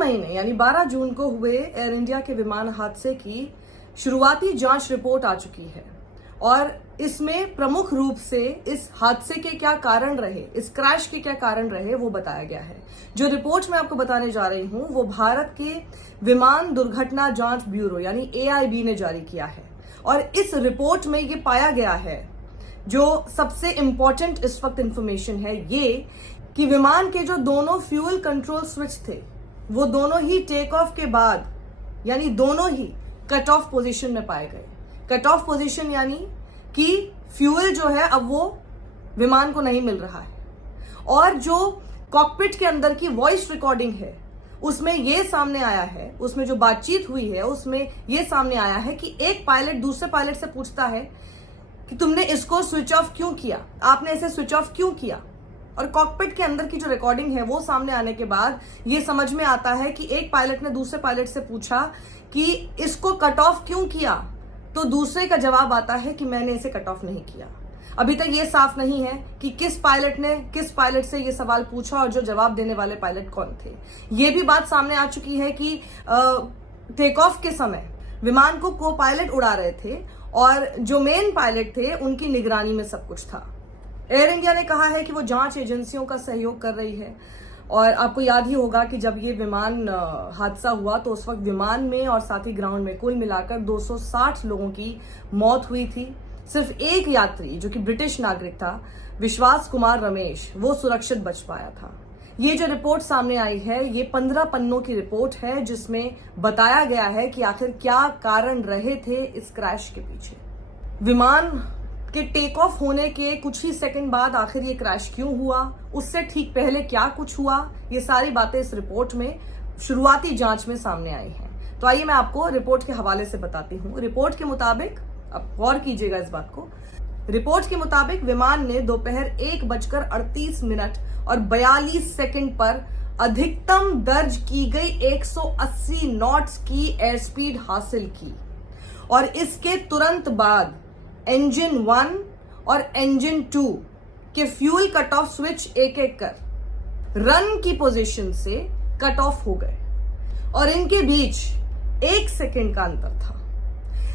महीने यानी 12 जून को हुए एयर इंडिया के विमान हादसे की शुरुआती जांच रिपोर्ट आ चुकी है और इसमें प्रमुख रूप से इस हादसे के क्या कारण रहे, इस क्रैश के क्या कारण रहे, वो बताया गया है। जो रिपोर्ट मैं आपको बताने जा रही हूं वो भारत के विमान दुर्घटना जांच ब्यूरो यानी AIB ने जारी किया है और इस रिपोर्ट में ये पाया गया है, जो सबसे इंपॉर्टेंट इस वक्त इंफॉर्मेशन है ये कि विमान के जो दोनों फ्यूल कंट्रोल स्विच थे वो दोनों ही टेक ऑफ के बाद यानी दोनों ही कट ऑफ पोजीशन में पाए गए। कट ऑफ पोजीशन यानी कि फ्यूल जो है अब वो विमान को नहीं मिल रहा है और जो कॉकपिट के अंदर की वॉइस रिकॉर्डिंग है उसमें ये सामने आया है, उसमें जो बातचीत हुई है उसमें ये सामने आया है कि एक पायलट दूसरे पायलट से पूछता है कि तुमने इसको स्विच ऑफ क्यों किया, आपने इसे स्विच ऑफ क्यों किया। और कॉकपिट के अंदर की जो रिकॉर्डिंग है वो सामने आने के बाद ये समझ में आता है कि एक पायलट ने दूसरे पायलट से पूछा कि इसको कट ऑफ क्यों किया, तो दूसरे का जवाब आता है कि मैंने इसे कट ऑफ नहीं किया। अभी तक ये साफ नहीं है कि किस पायलट ने किस पायलट से ये सवाल पूछा और जो जवाब देने वाले पायलट कौन थे। ये भी बात सामने आ चुकी है कि टेक ऑफ के समय विमान को को पायलट उड़ा रहे थे और जो मेन पायलट थे उनकी निगरानी में सब कुछ था। एयर इंडिया ने कहा है कि वो जांच एजेंसियों का सहयोग कर रही है और आपको याद ही होगा कि जब ये विमान हादसा हुआ तो उस वक्त विमान में और साथ ही ग्राउंड में कुल मिलाकर 260 लोगों की मौत हुई थी। सिर्फ एक यात्री जो कि ब्रिटिश नागरिक था, विश्वास कुमार रमेश, वो सुरक्षित बच पाया था। ये जो रिपोर्ट सामने आई है ये 15 पन्नों की रिपोर्ट है जिसमें बताया गया है कि आखिर क्या कारण रहे थे इस क्रैश के पीछे। विमान कि टेक ऑफ होने के कुछ ही सेकंड बाद आखिर ये क्रैश क्यों हुआ, उससे ठीक पहले क्या कुछ हुआ, ये सारी बातें इस रिपोर्ट में शुरुआती जांच में सामने आई हैं। तो आइए मैं आपको रिपोर्ट के हवाले से बताती हूँ। रिपोर्ट के मुताबिक, अब गौर कीजिएगा इस बात को, रिपोर्ट के मुताबिक विमान ने दोपहर 1:38 और 42 सेकंड पर अधिकतम दर्ज की गई 180 नॉट्स की एयर स्पीड हासिल की और इसके तुरंत बाद इंजन 1 और इंजन 2 के फ्यूल कट ऑफ स्विच एक एक कर रन की पोजीशन से कट ऑफ हो गए और इनके बीच 1 सेकंड का अंतर था।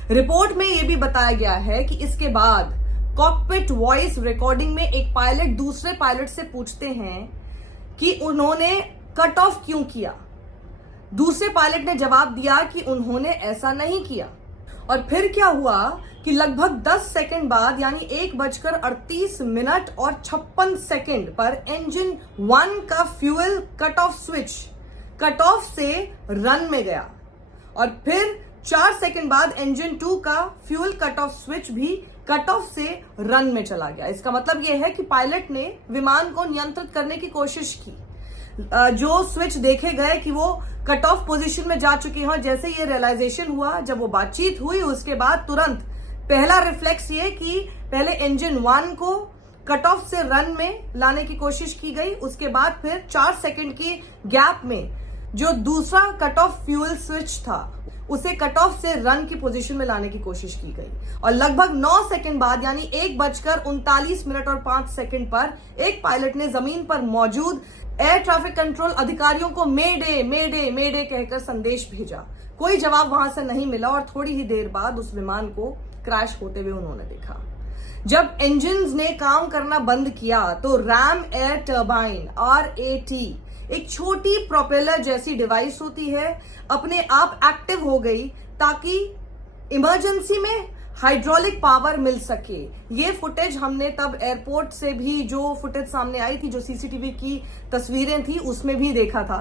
रिपोर्ट में यह भी बताया गया है कि इसके बाद कॉकपिट वॉइस रिकॉर्डिंग में एक पायलट दूसरे पायलट से पूछते हैं कि उन्होंने कट ऑफ क्यों किया। दूसरे पायलट ने जवाब दिया कि उन्होंने ऐसा नहीं किया और फिर क्या हुआ कि लगभग 10 सेकंड बाद यानी 1:38 और 56 सेकंड पर इंजन 1 का fuel cut off switch cut off से रन में गया और फिर 4 सेकंड बाद इंजन 2 का फ्यूल कट ऑफ स्विच भी कट ऑफ से रन में चला गया। इसका मतलब यह है कि पायलट ने विमान को नियंत्रित करने की कोशिश की। जो स्विच देखे गए कि वो कट ऑफ पोजीशन में जा चुके हैं, जैसे ये रियलाइजेशन हुआ, जब वो बातचीत हुई उसके बाद तुरंत पहला रिफ्लेक्स ये कि पहले इंजन 1 को कट ऑफ से रन में लाने की कोशिश की गई, उसके बाद फिर 4 सेकंड की गैप में जो दूसरा कट ऑफ फ्यूल स्विच था उसे कट ऑफ से रन की पोजीशन में लाने की कोशिश की गई और लगभग 9 सेकंड बाद यानी 1:39 और 5 सेकंड पर एक पायलट ने जमीन पर मौजूद एयर ट्रैफिक कंट्रोल अधिकारियों को मेडे मेडे मेडे कहकर संदेश भेजा। कोई जवाब वहां से नहीं मिला और थोड़ी ही देर बाद उस विमान को क्रैश होते हुए उन्होंने देखा। जब इंजन्स ने काम करना बंद किया तो रैम एयर टर्बाइन RAT एक छोटी प्रोपेलर जैसी डिवाइस होती है अपने आप एक्टिव हो गई ताकि इमरजेंसी में हाइड्रोलिक पावर मिल सके। ये फुटेज हमने तब एयरपोर्ट से भी जो फुटेज सामने आई थी, जो CCTV की तस्वीरें थी, उसमें भी देखा था।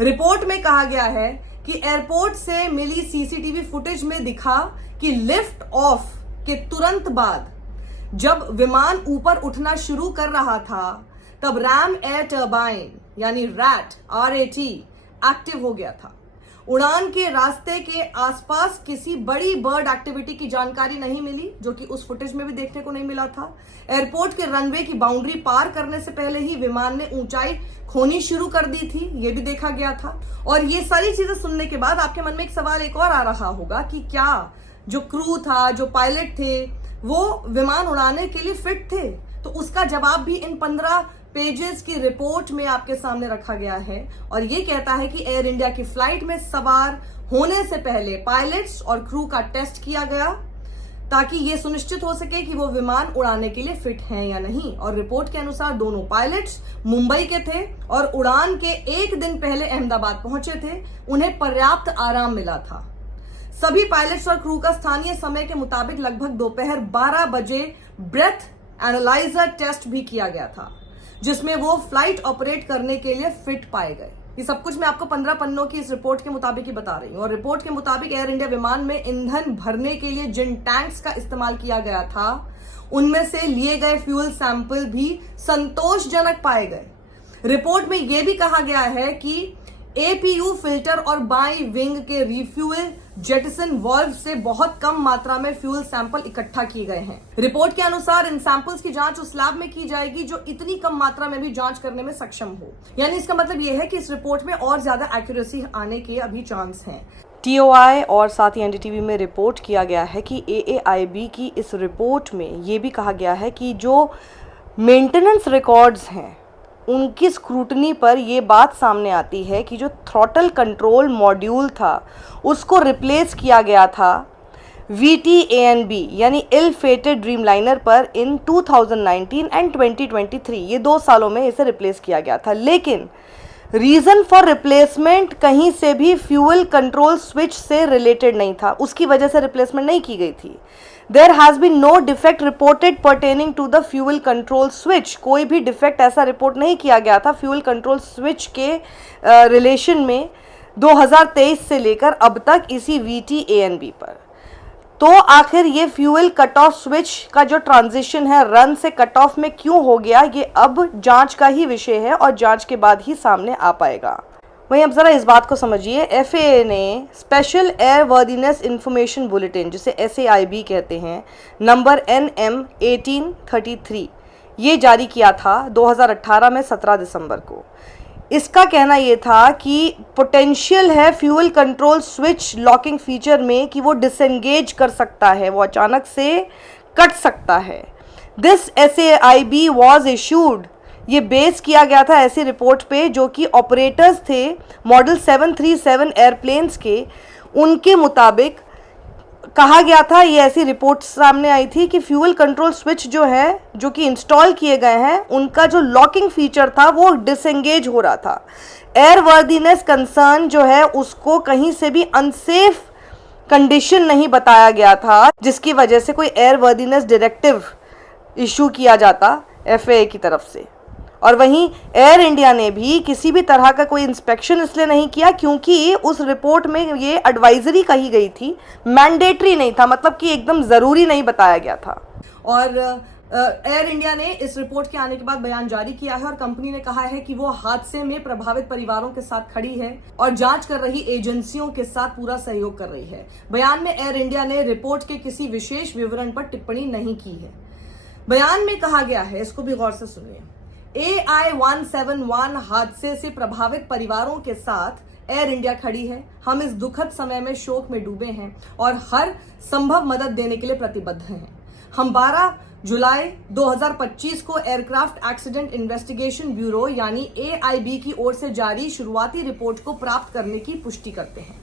रिपोर्ट में कहा गया है कि एयरपोर्ट से मिली CCTV फुटेज में दिखा कि लिफ्ट ऑफ के तुरंत बाद जब विमान ऊपर उठना शुरू कर रहा था तब रैम एयर टर्बाइन यानी RAT एक्टिव हो गया था। उड़ान के रास्ते के आसपास किसी बड़ी बर्ड एक्टिविटी की जानकारी नहीं मिली, जो कि उस फुटेज में भी देखने को नहीं मिला था। एयरपोर्ट के रनवे की बाउंड्री पार करने से पहले ही विमान ने ऊंचाई खोनी शुरू कर दी थी, ये भी देखा गया था। और ये सारी चीजें सुनने के बाद आपके मन में एक सवाल एक और आ रहा होगा कि क्या जो क्रू था, जो पायलट थे, वो विमान उड़ाने के लिए फिट थे? तो उसका जवाब भी इन 15 पेजेस की रिपोर्ट में आपके सामने रखा गया है और ये कहता है कि एयर इंडिया की फ्लाइट में सवार होने से पहले पायलट्स और क्रू का टेस्ट किया गया ताकि ये सुनिश्चित हो सके कि वो विमान उड़ाने के लिए फिट हैं या नहीं। और रिपोर्ट के अनुसार दोनों पायलट्स मुंबई के थे और उड़ान के एक दिन पहले अहमदाबाद पहुंचे थे। उन्हें पर्याप्त आराम मिला था। सभी पायलट्स और क्रू का स्थानीय समय के मुताबिक लगभग दोपहर 12 बजे ब्रेथ एनालाइजर टेस्ट भी किया गया था, जिसमें वो फ्लाइट ऑपरेट करने के लिए फिट पाए गए। ये सब कुछ मैं आपको 15 पन्नों की इस रिपोर्ट के मुताबिक ही बता रही हूँ। और रिपोर्ट के मुताबिक एयर इंडिया विमान में ईंधन भरने के लिए जिन टैंक्स का इस्तेमाल किया गया था, उनमें से लिए गए फ्यूल सैंपल भी संतोषजनक पाए गए। रिपोर्ट में यह भी कहा गया है कि एपीयू फिल्टर और बाई विंग के रिफ्यूल जेटिसन वाल्व से बहुत कम मात्रा में फ्यूल सैंपल इकट्ठा किए गए हैं। रिपोर्ट के अनुसार इन सैंपल्स की जांच उस लैब में की जाएगी जो इतनी कम मात्रा में भी जांच करने में सक्षम हो। यानी इसका मतलब यह है कि इस रिपोर्ट में और ज्यादा एक्यूरेसी आने के अभी चांस हैं। TOI और साथ ही NDTV में रिपोर्ट किया गया है कि AAIB की इस रिपोर्ट में ये भी कहा गया है कि जो मेंटेनेंस रिकॉर्ड्स हैं उनकी स्क्रूटनी पर ये बात सामने आती है कि जो थ्रॉटल कंट्रोल मॉड्यूल था उसको रिप्लेस किया गया था VTANB यानी इल फेटेड ड्रीमलाइनर पर इन 2019 एंड 2023, ये 2 सालों में इसे रिप्लेस किया गया था। लेकिन रीज़न फॉर रिप्लेसमेंट कहीं से भी फ्यूल कंट्रोल स्विच से रिलेटेड नहीं था, उसकी वजह से रिप्लेसमेंट नहीं की गई थी। There has been no defect reported pertaining to the fuel control switch, कोई भी डिफेक्ट ऐसा रिपोर्ट नहीं किया गया था फ्यूल कंट्रोल स्विच के रिलेशन में 2023 से लेकर अब तक इसी VTANB पर। तो आखिर ये फ्यूल कट ऑफ स्विच का जो ट्रांजिशन है रन से कट ऑफ में क्यों हो गया, ये अब जांच का ही विषय है और जांच के बाद ही सामने आ पाएगा। वहीं अब ज़रा इस बात को समझिए, FAA ने special air worthiness information bulletin, जिसे SAIB कहते हैं, नंबर NM 1833 ये जारी किया था 2018 में 17 दिसंबर को। इसका कहना ये था कि पोटेंशियल है fuel control switch locking feature में कि वो डिसएंगेज कर सकता है, वो अचानक से कट सकता है। दिस SAIB वॉज इशूड, ये बेस किया गया था ऐसी रिपोर्ट पे जो कि ऑपरेटर्स थे मॉडल 737 एयरप्लेन्स के। उनके मुताबिक कहा गया था, ये ऐसी रिपोर्ट सामने आई थी कि फ्यूल कंट्रोल स्विच जो है, जो कि इंस्टॉल किए गए हैं, उनका जो लॉकिंग फीचर था वो डिसएंगेज हो रहा था। एयर वर्दीनेस कंसर्न जो है उसको कहीं से भी अनसेफ कंडीशन नहीं बताया गया था, जिसकी वजह से कोई एयर वर्दीनेस डायरेक्टिव इशू किया जाता FAA की तरफ से। और वहीं एयर इंडिया ने भी किसी भी तरह का कोई इंस्पेक्शन इसलिए नहीं किया क्योंकि उस रिपोर्ट में ये एडवाइजरी कही गई थी, मैंडेटरी नहीं था, मतलब कि एकदम ज़रूरी नहीं बताया गया था। और एयर इंडिया ने इस रिपोर्ट के आने के बाद बयान जारी किया है और कंपनी ने कहा है कि वो हादसे में प्रभावित परिवारों के साथ खड़ी है और जांच कर रही एजेंसियों के साथ पूरा सहयोग कर रही है। बयान में एयर इंडिया ने रिपोर्ट के किसी विशेष विवरण पर टिप्पणी नहीं की है। बयान में कहा गया है, इसको भी गौर से सुनिए, AI-171 हादसे से प्रभावित परिवारों के साथ एयर इंडिया खड़ी है। हम इस दुखद समय में शोक में डूबे हैं और हर संभव मदद देने के लिए प्रतिबद्ध हैं। हम 12 जुलाई 2025 को एयरक्राफ्ट एक्सीडेंट इन्वेस्टिगेशन ब्यूरो यानी AIB की ओर से जारी शुरुआती रिपोर्ट को प्राप्त करने की पुष्टि करते हैं।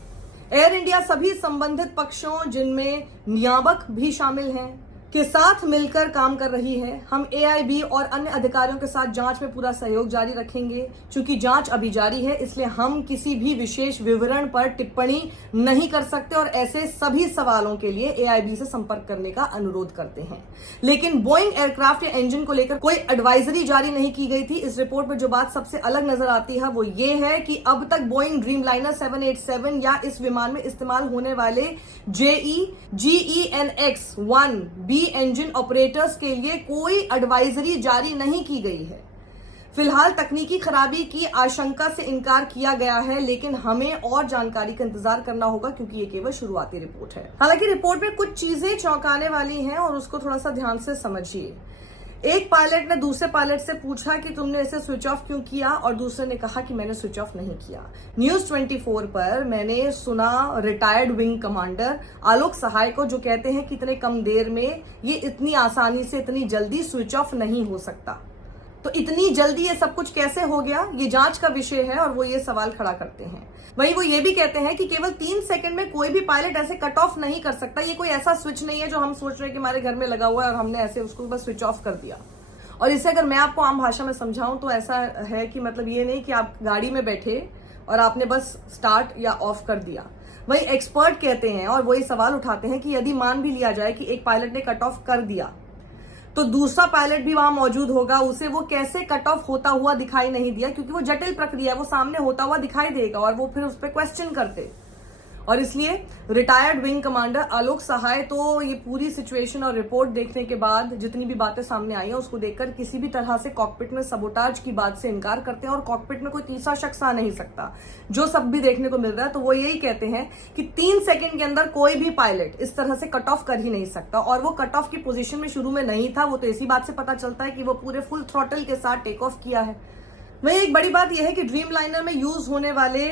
एयर इंडिया सभी संबंधित पक्षों, जिनमें नियामक भी शामिल हैं, के साथ मिलकर काम कर रही है। हम AIB और अन्य अधिकारियों के साथ जांच में पूरा सहयोग जारी रखेंगे। चूंकि जांच अभी जारी है, इसलिए हम किसी भी विशेष विवरण पर टिप्पणी नहीं कर सकते और ऐसे सभी सवालों के लिए AIB से संपर्क करने का अनुरोध करते हैं। लेकिन बोइंग एयरक्राफ्ट या इंजन को लेकर कोई एडवाइजरी जारी नहीं की गई थी। इस रिपोर्ट में जो बात सबसे अलग नजर आती है वो ये है कि अब तक बोइंग ड्रीमलाइनर 787 या इस विमान में इस्तेमाल होने वाले GEnx-1B इंजन ऑपरेटर्स के लिए कोई एडवाइजरी जारी नहीं की गई है। फिलहाल तकनीकी खराबी की आशंका से इनकार किया गया है, लेकिन हमें और जानकारी का इंतजार करना होगा क्योंकि ये केवल शुरुआती रिपोर्ट है। हालांकि रिपोर्ट में कुछ चीजें चौंकाने वाली हैं और उसको थोड़ा सा ध्यान से समझिए। एक पायलट ने दूसरे पायलट से पूछा कि तुमने इसे स्विच ऑफ क्यों किया, और दूसरे ने कहा कि मैंने स्विच ऑफ नहीं किया। न्यूज 24 पर मैंने सुना रिटायर्ड विंग कमांडर आलोक सहाय को, जो कहते हैं कि इतने कम देर में ये इतनी आसानी से, इतनी जल्दी स्विच ऑफ नहीं हो सकता। तो इतनी जल्दी ये सब कुछ कैसे हो गया, ये जांच का विषय है और वो ये सवाल खड़ा करते हैं। वहीं वो ये भी कहते हैं कि केवल 3 सेकंड में कोई भी पायलट ऐसे कट ऑफ नहीं कर सकता। ये कोई ऐसा स्विच नहीं है जो हम सोच रहे हैं कि हमारे घर में लगा हुआ है और हमने ऐसे उसको बस स्विच ऑफ कर दिया। और इसे अगर मैं आपको आम भाषा में समझाऊं तो ऐसा है कि मतलब ये नहीं कि आप गाड़ी में बैठे और आपने बस स्टार्ट या ऑफ कर दिया। वही एक्सपर्ट कहते हैं और वही सवाल उठाते हैं कि यदि मान भी लिया जाए कि एक पायलट ने कट ऑफ कर दिया तो दूसरा पायलट भी वहां मौजूद होगा, उसे वो कैसे कट ऑफ होता हुआ दिखाई नहीं दिया, क्योंकि वो जटिल प्रक्रिया है, वो सामने होता हुआ दिखाई देगा और वो फिर उस पर क्वेश्चन करते। और इसलिए रिटायर्ड विंग कमांडर आलोक सहाय तो ये पूरी सिचुएशन और रिपोर्ट देखने के बाद जितनी भी बातें सामने आई हैं उसको देखकर किसी भी तरह से कॉकपिट में सबोटाज की बात से इनकार करते हैं और कॉकपिट में कोई तीसरा शख्स आ नहीं सकता। जो सब भी देखने को मिल रहा है तो वो यही कहते हैं कि 3 सेकंड के अंदर कोई भी पायलट इस तरह से कट ऑफ कर ही नहीं सकता। और वो कट ऑफ की पोजीशन में शुरू में नहीं था, वो तो इसी बात से पता चलता है कि वो पूरे फुल थ्रॉटल के साथ टेक ऑफ किया है। वहीं एक बड़ी बात यह है कि ड्रीम लाइनर में यूज होने वाले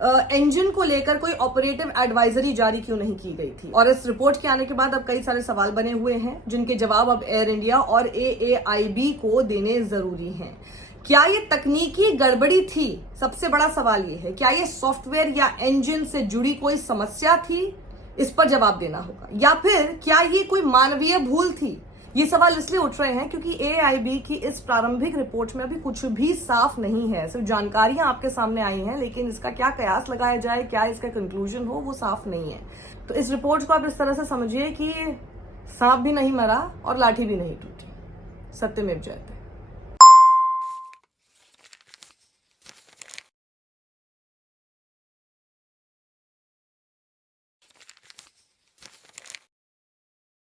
इंजन को लेकर कोई ऑपरेटिव एडवाइजरी जारी क्यों नहीं की गई थी। और इस रिपोर्ट के आने के बाद अब कई सारे सवाल बने हुए हैं जिनके जवाब अब एयर इंडिया और AAIB को देने जरूरी हैं। क्या ये तकनीकी गड़बड़ी थी? सबसे बड़ा सवाल ये है, क्या ये सॉफ्टवेयर या इंजन से जुड़ी कोई समस्या थी? इस पर जवाब देना होगा। या फिर क्या ये कोई मानवीय भूल थी? ये सवाल इसलिए उठ रहे हैं क्योंकि AAIB की इस प्रारंभिक रिपोर्ट में अभी कुछ भी साफ नहीं है। सिर्फ जानकारियां आपके सामने आई हैं, लेकिन इसका क्या कयास लगाया जाए, क्या इसका कंक्लूजन हो, वो साफ नहीं है। तो इस रिपोर्ट को आप इस तरह से समझिए कि सांप भी नहीं मरा और लाठी भी नहीं टूटी। सत्यमेव जयते।